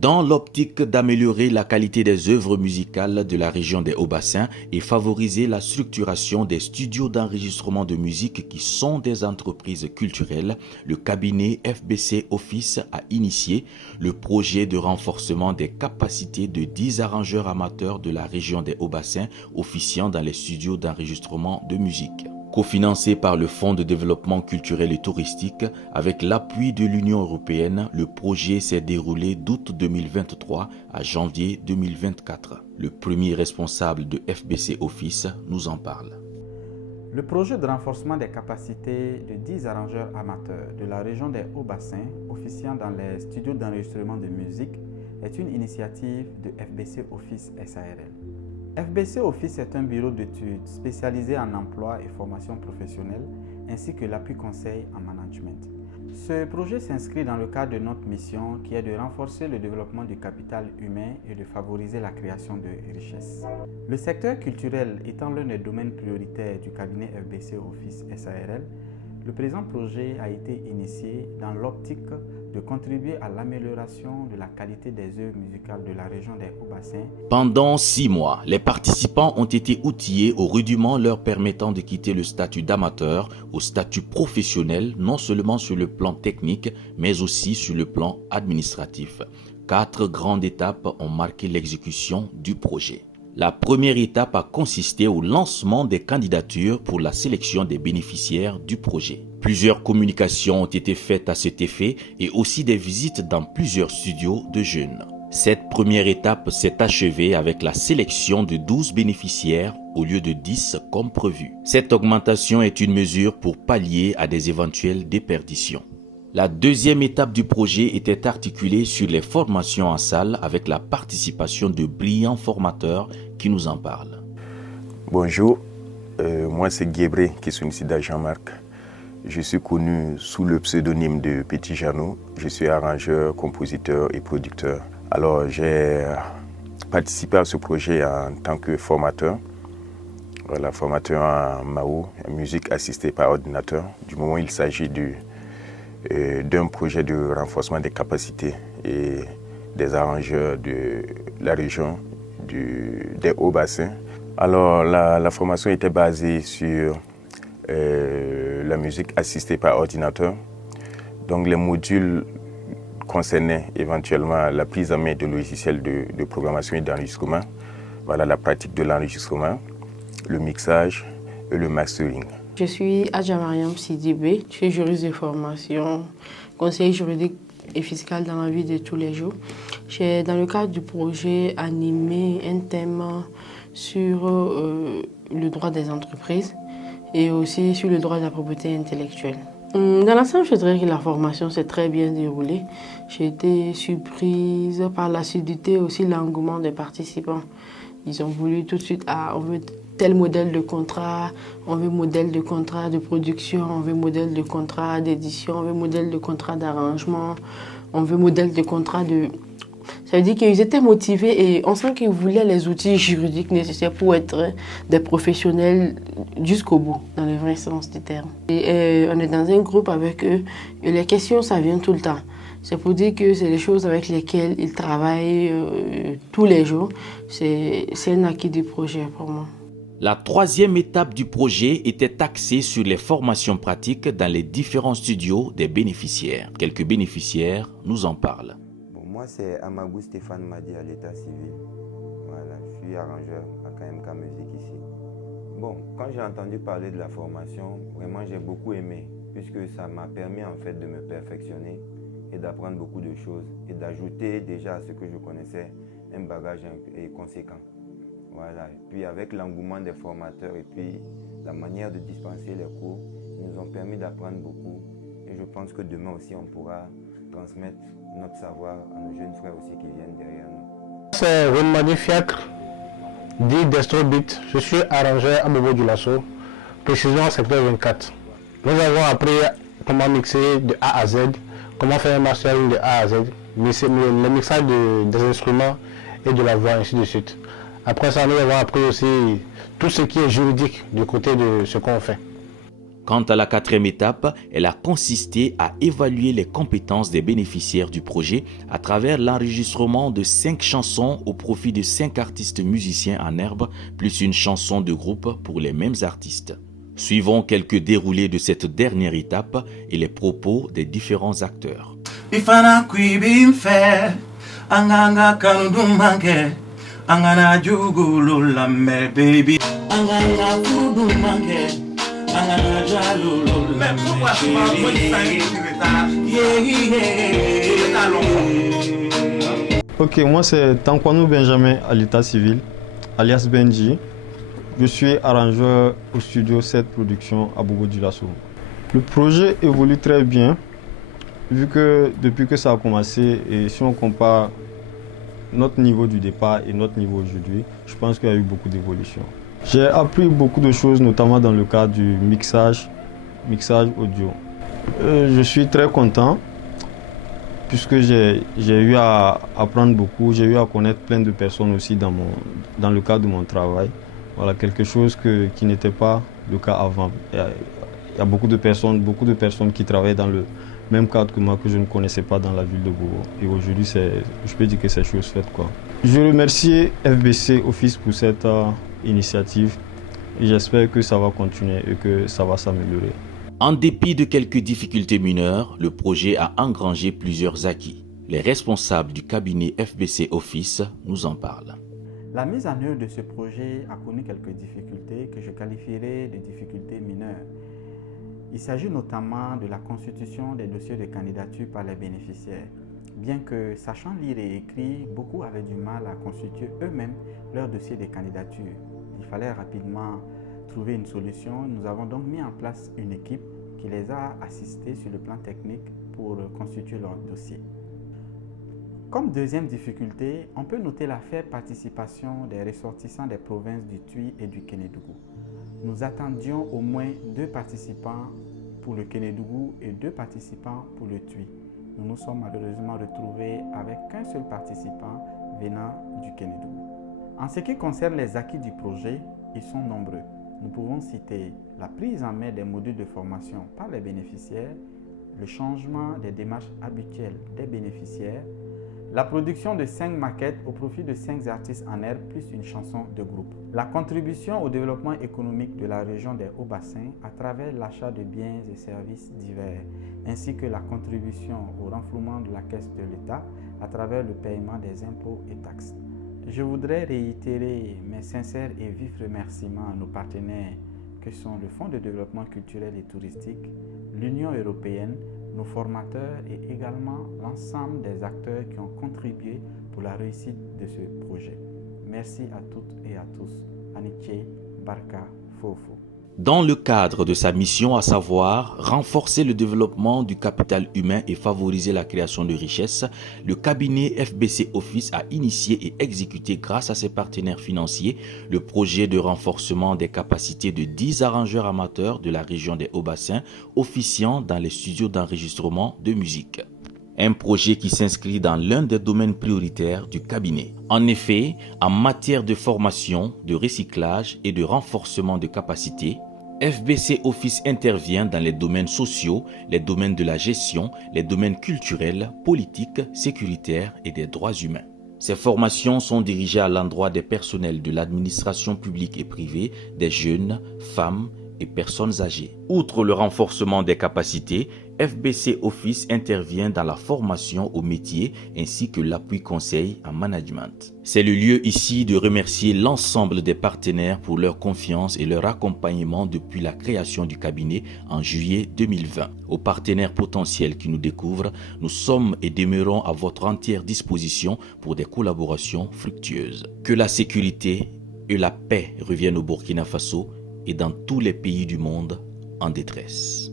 Dans l'optique d'améliorer la qualité des œuvres musicales de la région des Hauts-Bassins et favoriser la structuration des studios d'enregistrement de musique qui sont des entreprises culturelles, le cabinet FBC Office a initié le projet de renforcement des capacités de 10 arrangeurs amateurs de la région des Hauts-Bassins officiant dans les studios d'enregistrement de musique. Cofinancé par le Fonds de développement culturel et touristique, avec l'appui de l'Union européenne, le projet s'est déroulé d'août 2023 à janvier 2024. Le premier responsable de FBC Office nous en parle. Le projet de renforcement des capacités de 10 arrangeurs amateurs de la région des Hauts-Bassins officiant dans les studios d'enregistrement de musique est une initiative de FBC Office SARL. FBC Office est un bureau d'études spécialisé en emploi et formation professionnelle ainsi que l'appui conseil en management. Ce projet s'inscrit dans le cadre de notre mission qui est de renforcer le développement du capital humain et de favoriser la création de richesses. Le secteur culturel étant l'un des domaines prioritaires du cabinet FBC Office SARL, le présent projet a été initié dans l'optique de contribuer à l'amélioration de la qualité des œuvres musicales de la région des Hauts-Bassins. Pendant 6 mois, les participants ont été outillés aux rudiments leur permettant de quitter le statut d'amateur au statut professionnel, non seulement sur le plan technique, mais aussi sur le plan administratif. 4 grandes étapes ont marqué l'exécution du projet. La première étape a consisté au lancement des candidatures pour la sélection des bénéficiaires du projet. Plusieurs communications ont été faites à cet effet et aussi des visites dans plusieurs studios de jeunes. Cette première étape s'est achevée avec la sélection de 12 bénéficiaires au lieu de 10 comme prévu. Cette augmentation est une mesure pour pallier à des éventuelles déperditions. La deuxième étape du projet était articulée sur les formations en salle avec la participation de brillants formateurs qui nous en parlent. Bonjour, moi c'est Guébré Kissunisida Jean-Marc. Je suis connu sous le pseudonyme de Petit Jeannot. Je suis arrangeur, compositeur et producteur. Alors j'ai participé à ce projet en tant que formateur. Voilà, formateur en MAO, en musique assistée par ordinateur. Du moment où il s'agit d'un projet de renforcement des capacités et des arrangeurs de la région des Hauts-Bassins. Alors la formation était basée sur la musique assistée par ordinateur. Donc les modules concernaient éventuellement la prise en main de logiciels de programmation et d'enregistrement, voilà, la pratique de l'enregistrement, le mixage et le mastering. Je suis Adja Mariam Sidibé, je suis juriste de formation, conseiller juridique et fiscal dans la vie de tous les jours. J'ai, dans le cadre du projet, animé un thème sur le droit des entreprises et aussi sur le droit de la propriété intellectuelle. Dans l'ensemble, je dirais que la formation s'est très bien déroulée. J'ai été surprise par l'assiduité et aussi l'engouement des participants. Ils ont voulu tout de suite, on veut tel modèle de contrat, on veut modèle de contrat de production, on veut modèle de contrat d'édition, on veut modèle de contrat d'arrangement, on veut modèle de contrat de... Ça veut dire qu'ils étaient motivés et on sent qu'ils voulaient les outils juridiques nécessaires pour être des professionnels jusqu'au bout, dans le vrai sens du terme. Et on est dans un groupe avec eux et les questions, ça vient tout le temps. C'est pour dire que c'est les choses avec lesquelles ils travaillent tous les jours. C'est un acquis du projet pour moi. La troisième étape du projet était axée sur les formations pratiques dans les différents studios des bénéficiaires. Quelques bénéficiaires nous en parlent. Bon, moi, c'est Amagou Stéphane Madi à l'état civil. Voilà, je suis arrangeur à KMK Musique ici. Bon, quand j'ai entendu parler de la formation, vraiment j'ai beaucoup aimé, puisque ça m'a permis en fait de me perfectionner et d'apprendre beaucoup de choses et d'ajouter déjà à ce que je connaissais un bagage conséquent. Voilà. Et puis avec l'engouement des formateurs et puis la manière de dispenser les cours, ils nous ont permis d'apprendre beaucoup. Et je pense que demain aussi, on pourra transmettre notre savoir à nos jeunes frères aussi qui viennent derrière nous. C'est Renmani Fiacre, dit Destrobit. Je suis arrangeur à Bobo du Lasso, précisément secteur 24. Nous avons appris comment mixer de A à Z, comment faire un mastering de A à Z, le mixage des instruments et de la voix, ainsi de suite. Après ça, nous avons appris aussi tout ce qui est juridique du côté de ce qu'on fait. Quant à la quatrième étape, elle a consisté à évaluer les compétences des bénéficiaires du projet à travers l'enregistrement de 5 chansons au profit de 5 artistes musiciens en herbe, plus une chanson de groupe pour les mêmes artistes. Suivons quelques déroulés de cette dernière étape et les propos des différents acteurs. Ok, moi c'est Tankwano Benjamin à l'état civil, alias Benji. Je suis arrangeur au studio 7 Productions à Bobo-Dioulasso. Le projet évolue très bien, vu que depuis que ça a commencé, et si on compare notre niveau du départ et notre niveau aujourd'hui, je pense qu'il y a eu beaucoup d'évolution. J'ai appris beaucoup de choses, notamment dans le cadre du mixage audio. Je suis très content, puisque j'ai eu à apprendre beaucoup, j'ai eu à connaître plein de personnes aussi dans le cadre de mon travail. Voilà, quelque chose qui n'était pas le cas avant. Il y a beaucoup de personnes qui travaillent dans le même cadre que moi, que je ne connaissais pas dans la ville de Bobo. Et aujourd'hui, je peux dire que c'est chose faite, quoi. Je remercie FBC Office pour cette initiative et j'espère que ça va continuer et que ça va s'améliorer. En dépit de quelques difficultés mineures, le projet a engrangé plusieurs acquis. Les responsables du cabinet FBC Office nous en parlent. La mise en œuvre de ce projet a connu quelques difficultés que je qualifierais de difficultés mineures. Il s'agit notamment de la constitution des dossiers de candidature par les bénéficiaires. Bien que sachant lire et écrire, beaucoup avaient du mal à constituer eux-mêmes leur dossier de candidature. Il fallait rapidement trouver une solution. Nous avons donc mis en place une équipe qui les a assistés sur le plan technique pour constituer leur dossier. Comme deuxième difficulté, on peut noter la faible participation des ressortissants des provinces du Twi et du Kénédougou. Nous attendions au moins 2 participants pour le Kénédougou et 2 participants pour le Twi. Nous nous sommes malheureusement retrouvés avec qu'un seul participant venant du Kénédougou. En ce qui concerne les acquis du projet, ils sont nombreux. Nous pouvons citer la prise en main des modules de formation par les bénéficiaires, le changement des démarches habituelles des bénéficiaires, la production de 5 maquettes au profit de 5 artistes en herbe plus une chanson de groupe. La contribution au développement économique de la région des Hauts-Bassins à travers l'achat de biens et services divers, ainsi que la contribution au renflouement de la caisse de l'État à travers le paiement des impôts et taxes. Je voudrais réitérer mes sincères et vifs remerciements à nos partenaires que sont le Fonds de développement culturel et touristique, l'Union européenne, nos formateurs et également l'ensemble des acteurs qui ont contribué pour la réussite de ce projet. Merci à toutes et à tous. Aniché, Barka, Fofo. Dans le cadre de sa mission, à savoir renforcer le développement du capital humain et favoriser la création de richesses, le cabinet FBC Office a initié et exécuté grâce à ses partenaires financiers le projet de renforcement des capacités de 10 arrangeurs amateurs de la région des Hauts-Bassins officiant dans les studios d'enregistrement de musique. Un projet qui s'inscrit dans l'un des domaines prioritaires du cabinet. En effet, en matière de formation, de recyclage et de renforcement de capacités, FBC Office intervient dans les domaines sociaux, les domaines de la gestion, les domaines culturels, politiques, sécuritaires et des droits humains. Ces formations sont dirigées à l'endroit des personnels de l'administration publique et privée, des jeunes, femmes et personnes âgées. Outre le renforcement des capacités, FBC Office intervient dans la formation au métier ainsi que l'appui conseil en management. C'est le lieu ici de remercier l'ensemble des partenaires pour leur confiance et leur accompagnement depuis la création du cabinet en juillet 2020. Aux partenaires potentiels qui nous découvrent, nous sommes et demeurons à votre entière disposition pour des collaborations fructueuses. Que la sécurité et la paix reviennent au Burkina Faso et dans tous les pays du monde en détresse.